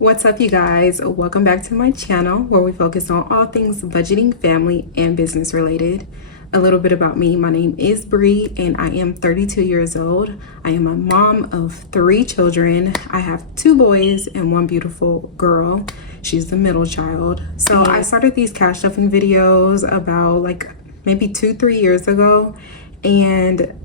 What's up, you guys? Welcome back to my channel where we focus on all things budgeting, family, and business related. A little bit about me. My name is Bree and I am 32 years old. I am a mom of 3 children. I have 2 boys and 1 beautiful girl. She's the middle child. So I started these cash stuffing videos about maybe 2-3 years ago, and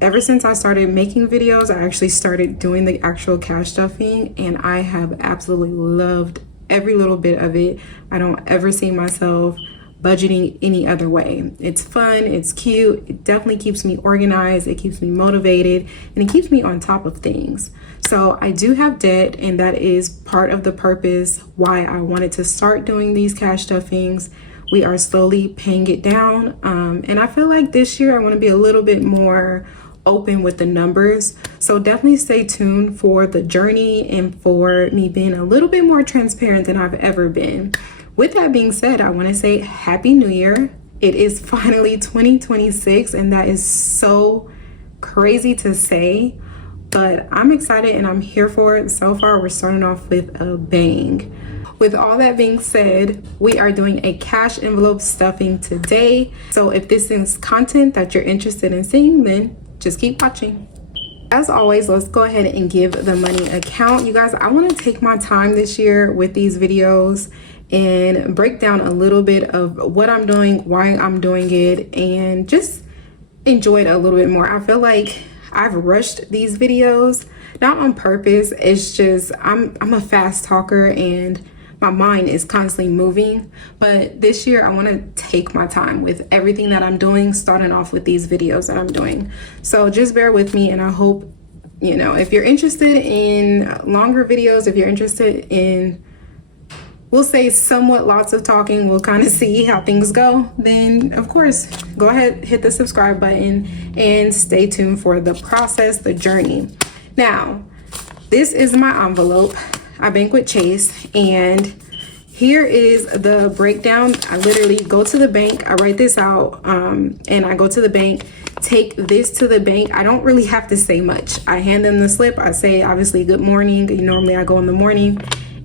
ever since I started making videos, I actually started doing the actual cash stuffing, and I have absolutely loved every little bit of it. I don't ever see myself budgeting any other way. It's fun, it's cute, it definitely keeps me organized, it keeps me motivated, and it keeps me on top of things. So I do have debt, and that is part of the purpose why I wanted to start doing these cash stuffings. We are slowly paying it down, and I feel like this year I want to be a little bit more open with the numbers. So definitely stay tuned for the journey and for me being a little bit more transparent than I've ever been. With that being said, I want to say Happy New Year. It is finally 2026, and that is so crazy to say, but I'm excited and I'm here for it. So far, we're starting off with a bang. With all that being said, we are doing a cash envelope stuffing today. So if this is content that you're interested in seeing, then just keep watching. As always, let's go ahead and give the money a count. You guys, I want to take my time this year with these videos and break down a little bit of what I'm doing, why I'm doing it, and just enjoy it a little bit more. I feel like I've rushed these videos, not on purpose. It's just I'm a fast talker and my mind is constantly moving. But this year I want to take my time with everything that I'm doing, starting off with these videos that I'm doing. So just bear with me, and I hope, if you're interested in longer videos, if you're interested in, we'll say, somewhat lots of talking, we'll kind of see how things go, then of course go ahead, hit the subscribe button, and stay tuned for the process, the journey. Now, this is my envelope. I bank with Chase, and here is the breakdown. I literally go to the bank, I write this out, and I go to the bank, take this to the bank. I don't really have to say much. I hand them the slip. I say, obviously, good morning. Normally I go in the morning,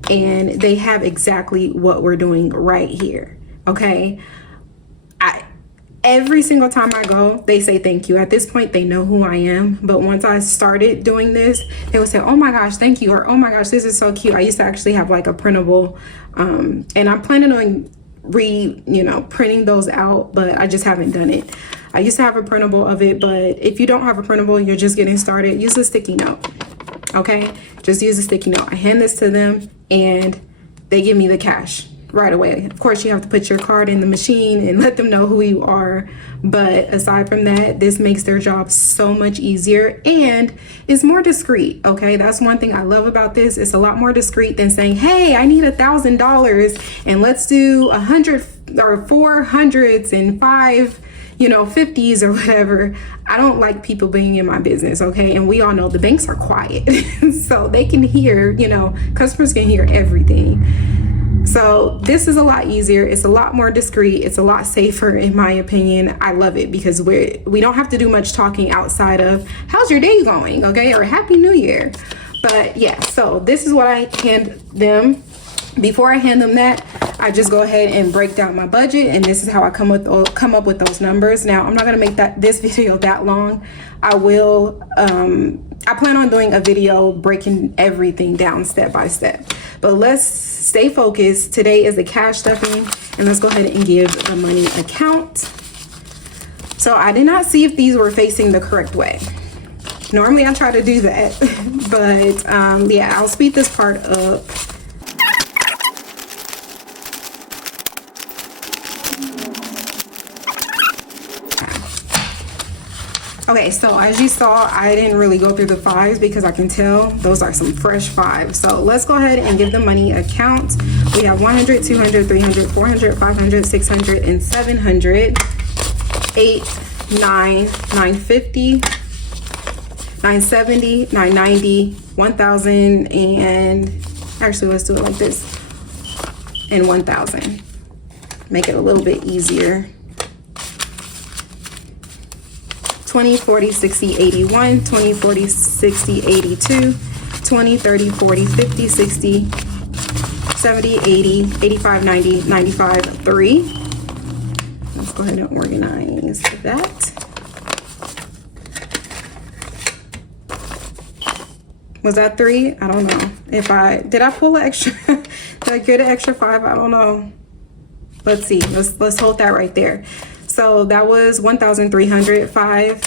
and they have exactly what we're doing right here. Okay. Every single time I go, they say thank you. At this point, they know who I am. But once I started doing this, they would say, oh my gosh, thank you. Or, oh my gosh, this is so cute. I used to actually have like a printable, and I'm planning on printing those out, but I just haven't done it. I used to have a printable of it, but if you don't have a printable, you're just getting started, use a sticky note. Okay, just use a sticky note. I hand this to them and they give me the cash right away. Of course, you have to put your card in the machine and let them know who you are. But aside from that, this makes their job so much easier and it's more discreet. Okay, that's one thing I love about this. It's a lot more discreet than saying, hey, I need $1,000 and let's do 100 or 400s and 5 50s or whatever. I don't like people being in my business, okay? And we all know the banks are quiet. So they can hear, customers can hear everything. So this is a lot easier. It's a lot more discreet. It's a lot safer, in my opinion. I love it because we don't have to do much talking outside of how's your day going, okay? Or Happy New Year. But yeah, so this is what I hand them. Before I hand them that, I just go ahead and break down my budget, and this is how I come up with those numbers. Now, I'm not gonna make this video that long. I plan on doing a video breaking everything down step by step. But let's stay focused. Today is the cash stuffing, and let's go ahead and give the money a count. So I did not see if these were facing the correct way. Normally I try to do that, but yeah, I'll speed this part up. Okay, so as you saw, I didn't really go through the 5s because I can tell those are some fresh 5s. So let's go ahead and give the money a count. We have 100, 200, 300, 400, 500, 600, and 700. 8, 9, 950, 970, 990, 1,000, and actually let's do it like this, and 1,000. Make it a little bit easier. 20, 40, 60, 81, 20, 40, 60, 82, 20, 30, 40, 50, 60, 70, 80, 85, 90, 95, 3. Let's go ahead and organize that. Was that 3? I don't know. Did I pull an extra? Did I get an extra 5? I don't know. Let's see. Let's hold that right there. So that was 1,300. 5,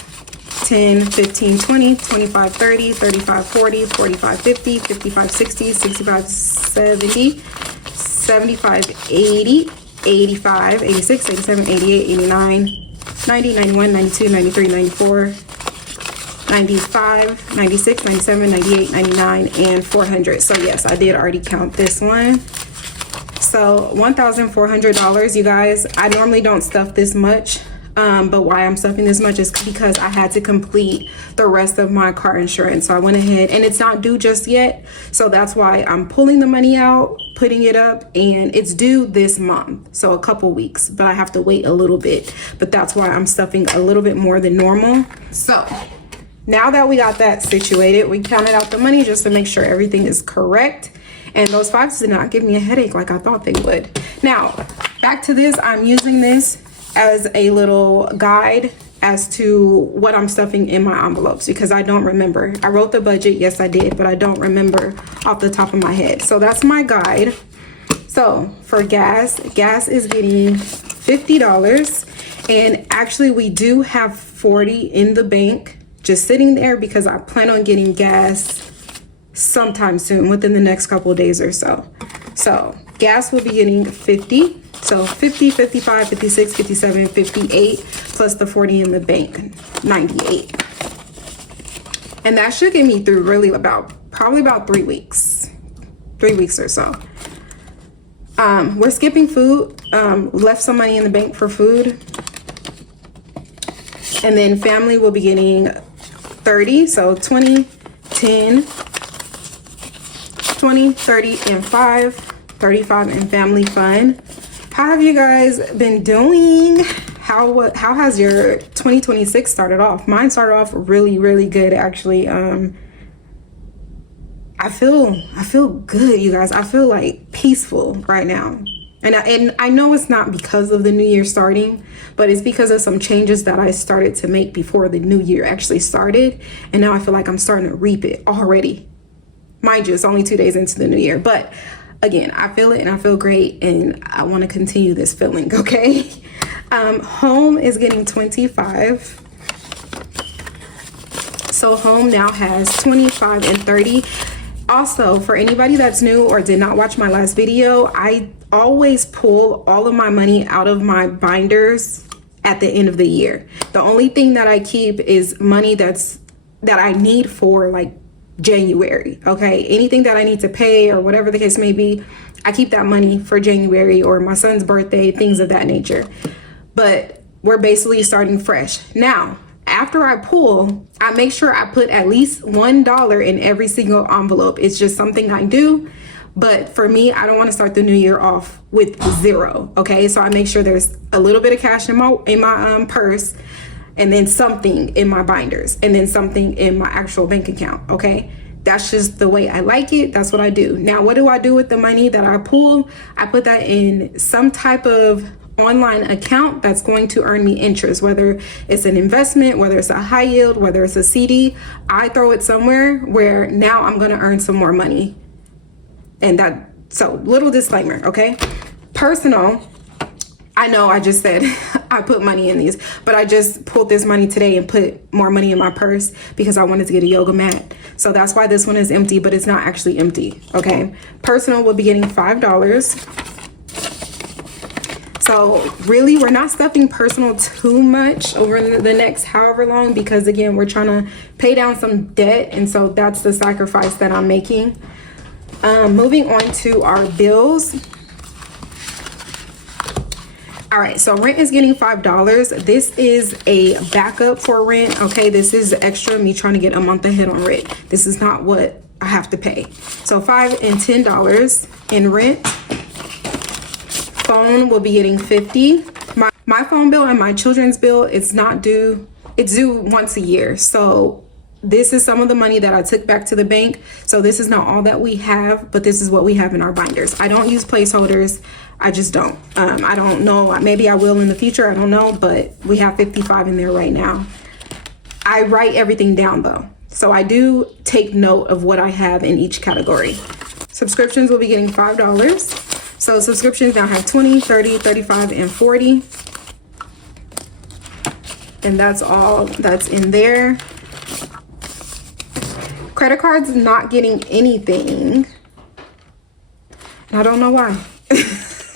10, 15, 20, 25, 30, 35, 40, 45, 50, 55, 60, 65, 70, 75, 80, 85, 86, 87, 88, 89, 90, 91, 92, 93, 94, 95, 96, 97, 98, 99, and 400. So yes, I did already count this one. So $1,400, you guys. I normally don't stuff this much, but why I'm stuffing this much is because I had to complete the rest of my car insurance. So I went ahead, and it's not due just yet, so that's why I'm pulling the money out, putting it up, and it's due this month, so a couple weeks, but I have to wait a little bit. But that's why I'm stuffing a little bit more than normal. So now that we got that situated, we counted out the money just to make sure everything is correct. And those 5s did not give me a headache like I thought they would. Now, back to this. I'm using this as a little guide as to what I'm stuffing in my envelopes because I don't remember. I wrote the budget, yes I did, but I don't remember off the top of my head. So that's my guide. So for gas is getting $50. And actually we do have 40 in the bank just sitting there because I plan on getting gas sometime soon, within the next couple of days or so. So gas will be getting 50. So 50, 55, 56, 57, 58, plus the 40 in the bank, 98. And that should get me through really probably about 3 weeks. 3 weeks or so. We're skipping food. Left some money in the bank for food. And then family will be getting 30. So 20, 10, 20, 30, and 5. 35 in family fun. How have you guys been doing? How has your 2026 started off? Mine started off really, really good, actually. I feel good, you guys. I feel like peaceful right now. And I know it's not because of the new year starting, but it's because of some changes that I started to make before the new year actually started. And now I feel like I'm starting to reap it already. Mind you, it's only 2 days into the new year. But again, I feel it and I feel great. And I want to continue this feeling, okay? Home is getting 25. So home now has 25 and 30. Also, for anybody that's new or did not watch my last video, I always pull all of my money out of my binders at the end of the year. The only thing that I keep is money that I need for like January, okay? Anything that I need to pay or whatever the case may be, I keep that money for January or my son's birthday, things of that nature. But we're basically starting fresh. Now, after I pull, I make sure I put at least $1 in every single envelope. It's just something I do. But for me, I don't want to start the new year off with 0, okay? So I make sure there's a little bit of cash in my purse, and then something in my binders, and then something in my actual bank account, okay? That's just the way I like it. That's what I do. Now, what do I do with the money that I pull? I put that in some type of online account that's going to earn me interest, whether it's an investment, whether it's a high yield, whether it's a CD. I throw it somewhere where now I'm going to earn some more money. And so little disclaimer, okay? Personal, I know I just said I put money in these, but I just pulled this money today and put more money in my purse because I wanted to get a yoga mat. So that's why this one is empty, but it's not actually empty, okay? Personal will be getting $5. So really, we're not stuffing personal too much over the next however long because again, we're trying to pay down some debt. And so that's the sacrifice that I'm making. Moving on to our bills. All right, so rent is getting $5. This is a backup for rent, okay? This is extra me trying to get a month ahead on rent. This is not what I have to pay. So $5 and $10 in rent. Phone will be getting $50. My phone bill and my children's bill, it's not due. It's due once a year. So this is some of the money that I took back to the bank. So this is not all that we have, but this is what we have in our binders. I don't use placeholders. I just don't. I don't know. Maybe I will in the future. I don't know, but we have 55 in there right now. I write everything down though. So I do take note of what I have in each category. Subscriptions will be getting $5. So subscriptions now have 20, 30, 35, and 40. And that's all that's in there. Credit cards not getting anything. I don't know why.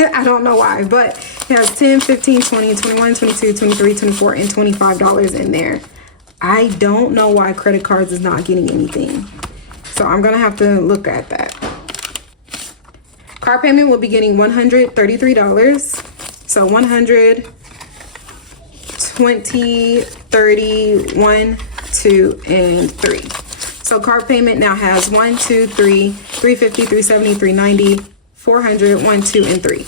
I don't know why, but it has 10, 15, 20, 21, 22, 23, 24, and $25 in there. I don't know why credit cards is not getting anything. So I'm gonna have to look at that. Car payment will be getting $133. So 100, 20, 30, 1, 2, and 3. So car payment now has 1, 2, 3, 350, 370, 390, 400, 1, 2, and 3.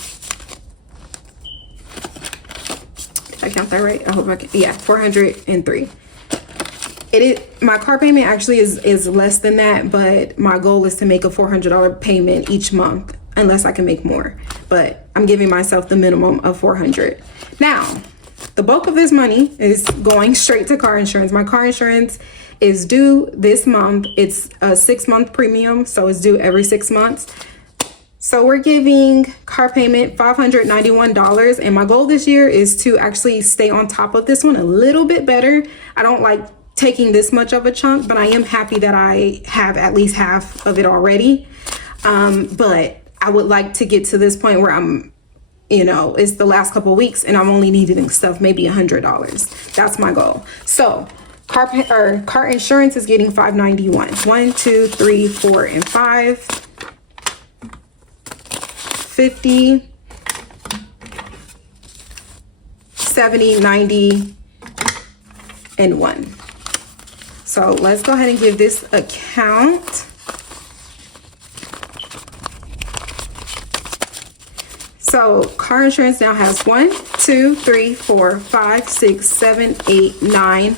Did I count that right? I hope I can. Yeah, 403. My car payment actually is less than that, but my goal is to make a $400 payment each month, unless I can make more. But I'm giving myself the minimum of $400. Now, the bulk of this money is going straight to car insurance. My car insurance is due this month. It's a 6-month premium, so it's due every 6 months. So we're giving car payment $591, and my goal this year is to actually stay on top of this one a little bit better. I don't like taking this much of a chunk, but I am happy that I have at least half of it already. But I would like to get to this point where I'm, it's the last couple of weeks and I'm only needing stuff maybe $100. That's my goal. So car insurance is getting $591. 1, 2, 3, 4, and 5. 50, 70, 90, and 1. So let's go ahead and give this a count. So car insurance now has 1, 2, 3, 4, 5, 6, 7, 8, 9,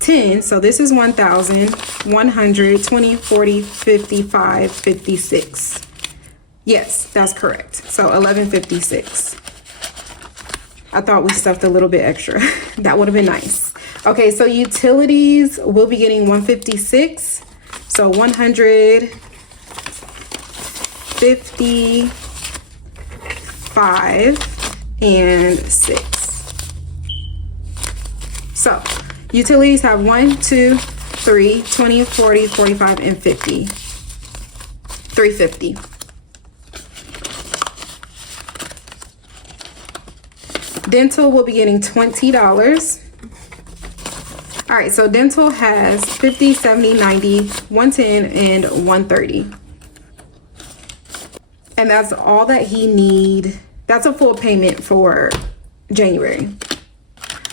10. So this is 1,000, 100, 20, 40, 55, 56. Yes, that's correct. So 1156. I thought we stuffed a little bit extra. That would have been nice. Okay, so utilities will be getting 156. So 155 and 6. So utilities have 1, 2, 3, 20, 40, 45, and 50. 350. Dental will be getting $20. All right, so dental has 50, 70, 90, 110, and 130. And that's all that he need. That's a full payment for January.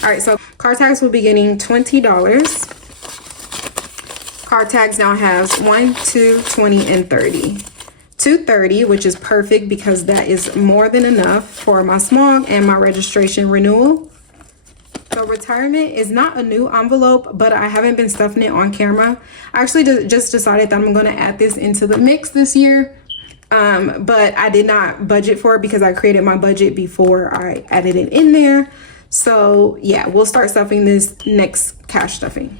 All right, so car tax will be getting $20. Car tax now has 1, 2, 20, and 30. 230, which is perfect because that is more than enough for my smog and my registration renewal. So retirement is not a new envelope, but I haven't been stuffing it on camera. I actually just decided that I'm going to add this into the mix this year, but I did not budget for it because I created my budget before I added it in there. So yeah, we'll start stuffing this next cash stuffing.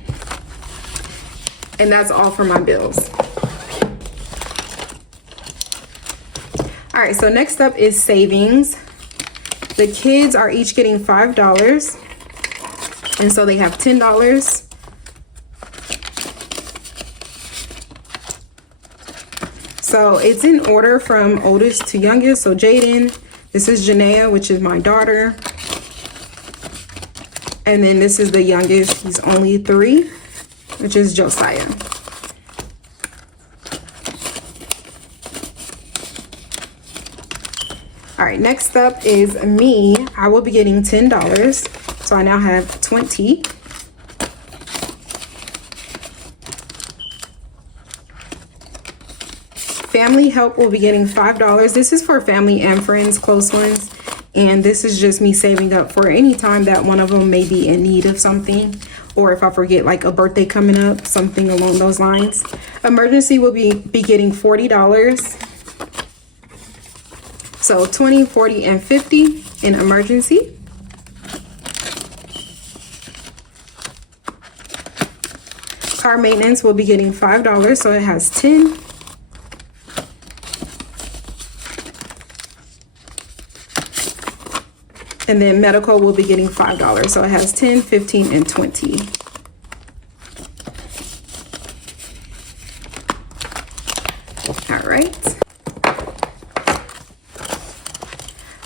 And that's all for my bills. All right, so next up is savings. The kids are each getting $5, and so they have $10. So it's in order from oldest to youngest. So Jaden, this is Janaea, which is my daughter. And then this is the youngest, he's only 3, which is Josiah. All right, next up is me. I will be getting $10. So I now have 20. Family help will be getting $5. This is for family and friends, close ones. And this is just me saving up for any time that one of them may be in need of something or if I forget like a birthday coming up, something along those lines. Emergency will be getting $40. So 20, 40, and 50 in emergency. Car maintenance will be getting $5, so it has 10. And then medical will be getting $5, so it has 10, 15, and 20. All right.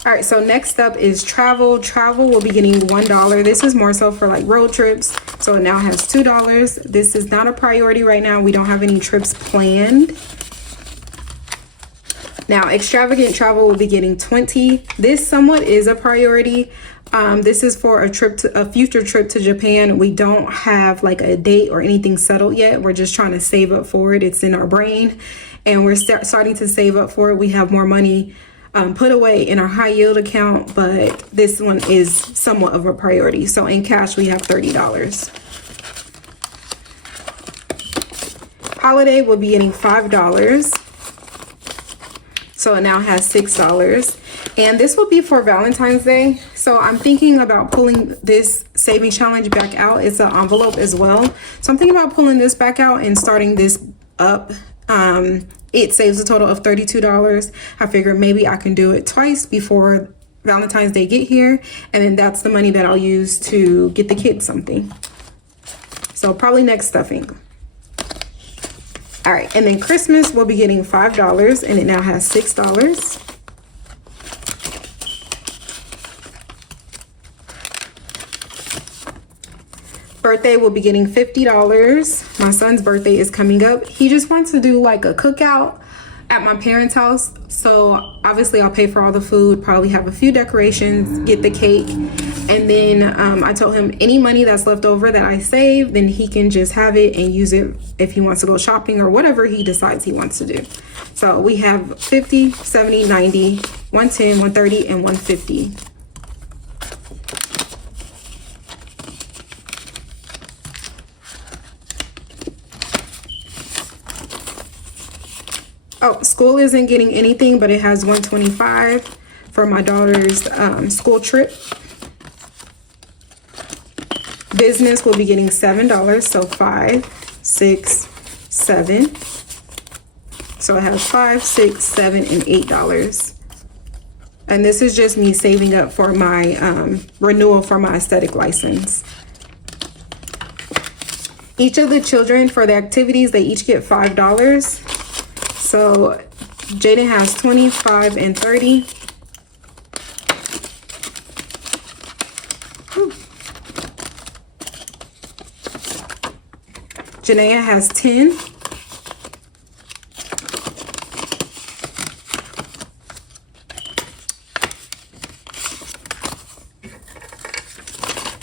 All right, so next up is travel. Travel will be getting $1. This is more so for like road trips. So it now has $2. This is not a priority right now. We don't have any trips planned. Now, extravagant travel will be getting $20. This somewhat is a priority. This is for a future trip to Japan. We don't have like a date or anything settled yet. We're just trying to save up for it. It's in our brain, and we're starting to save up for it. We have more money put away in our high yield account, but this one is somewhat of a priority. So in cash, we have $30. Holiday will be getting $5. So it now has $6. And this will be for Valentine's Day. So I'm thinking about pulling this savings challenge back out. It's an envelope as well. So I'm thinking about pulling this back out and starting this up. It saves a total of $32. I figured maybe I can do it twice before Valentine's Day get here. And then that's the money that I'll use to get the kids something. So probably next stuffing. All right, and then Christmas will be getting $5, and it now has $6. Birthday will be getting $50. My son's birthday is coming up. He just wants to do like a cookout at my parents' house. So obviously I'll pay for all the food, probably have a few decorations, get the cake. And then I told him any money that's left over that I save, then he can just have it and use it if he wants to go shopping or whatever he decides he wants to do. So we have 50, 70, 90, 110, 130, and 150. Oh, school isn't getting anything, but it has 125 for my daughter's school trip. Business will be getting $7, so 5, 6, 7. So it has 5, 6, 7, and $8. And this is just me saving up for my renewal for my aesthetic license. Each of the children for the activities, they each get $5. So Jaden has 25 and 30. Janaea has 10.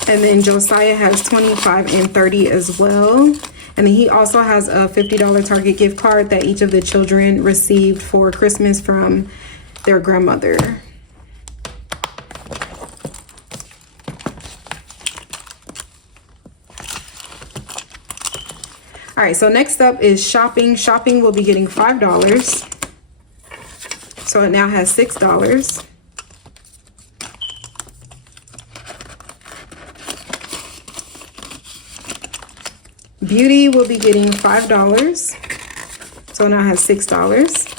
And then Josiah has 25 and 30 as well. And then he also has a $50 Target gift card that each of the children received for Christmas from their grandmother. All right, so next up is shopping. Shopping will be getting $5. So it now has $6. Beauty will be getting $5. So now it has $6.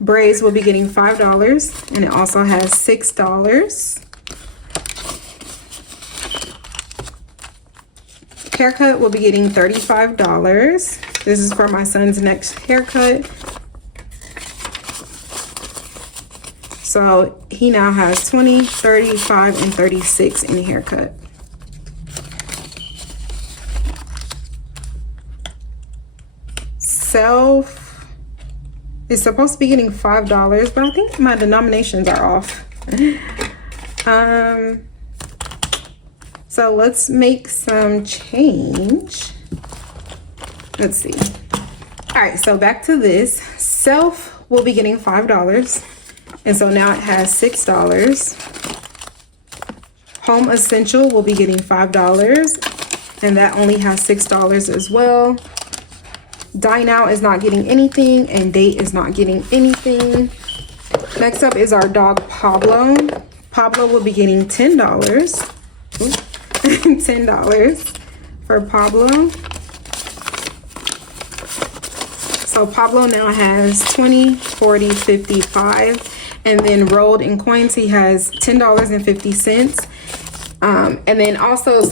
Braids will be getting $5, and it also has $6. Haircut will be getting $35. This is for my son's next haircut. So he now has 20, 35, and 36 in the haircut. Self is supposed to be getting $5, but I think my denominations are off. So let's make some change. Let's see. All right, so back to this. Self will be getting $5. And so now it has $6. Home Essential will be getting $5, and that only has $6 as well. Dine Out is not getting anything, and Date is not getting anything. Next up is our dog Pablo. Pablo will be getting $10. $10 for Pablo. So Pablo now has 20, 40, 55, and then rolled in coins he has $10.50. And then also,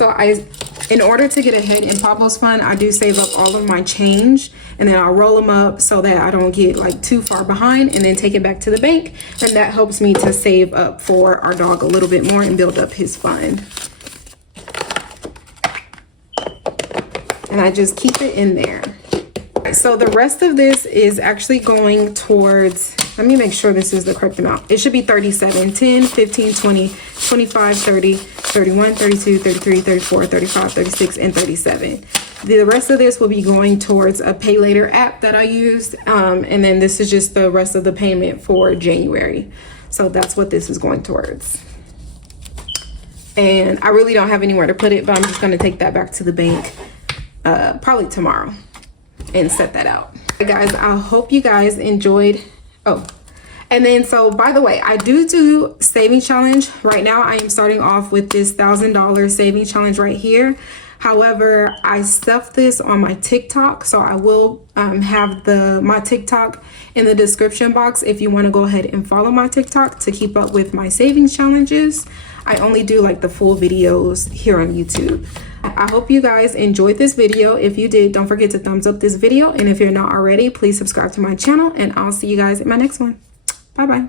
in order to get ahead in Pablo's fund, I do save up all of my change, and then I'll roll them up so that I don't get like too far behind, and then take it back to the bank, and that helps me to save up for our dog a little bit more and build up his fund. And I just keep it in there. So the rest of this is actually going towards, let me make sure this is the correct amount. It should be 37, 10, 15, 20, 25, 30, 31, 32, 33, 34, 35, 36, and 37. The rest of this will be going towards a pay later app that I used. And then this is just the rest of the payment for January. So that's what this is going towards. And I really don't have anywhere to put it, but I'm just going to take that back to the bank probably tomorrow and set that out. Hey guys, I hope you guys enjoyed. Oh, and then so by the way, I do saving challenge right now. I am starting off with this $1,000 saving challenge right here. However, I stuffed this on my TikTok, so I will have my TikTok in the description box if you want to go ahead and follow my TikTok to keep up with my savings challenges. I only do like the full videos here on YouTube. I hope you guys enjoyed this video. If you did, don't forget to thumbs up this video, and if you're not already, please subscribe to my channel, and I'll see you guys in my next one. Bye bye.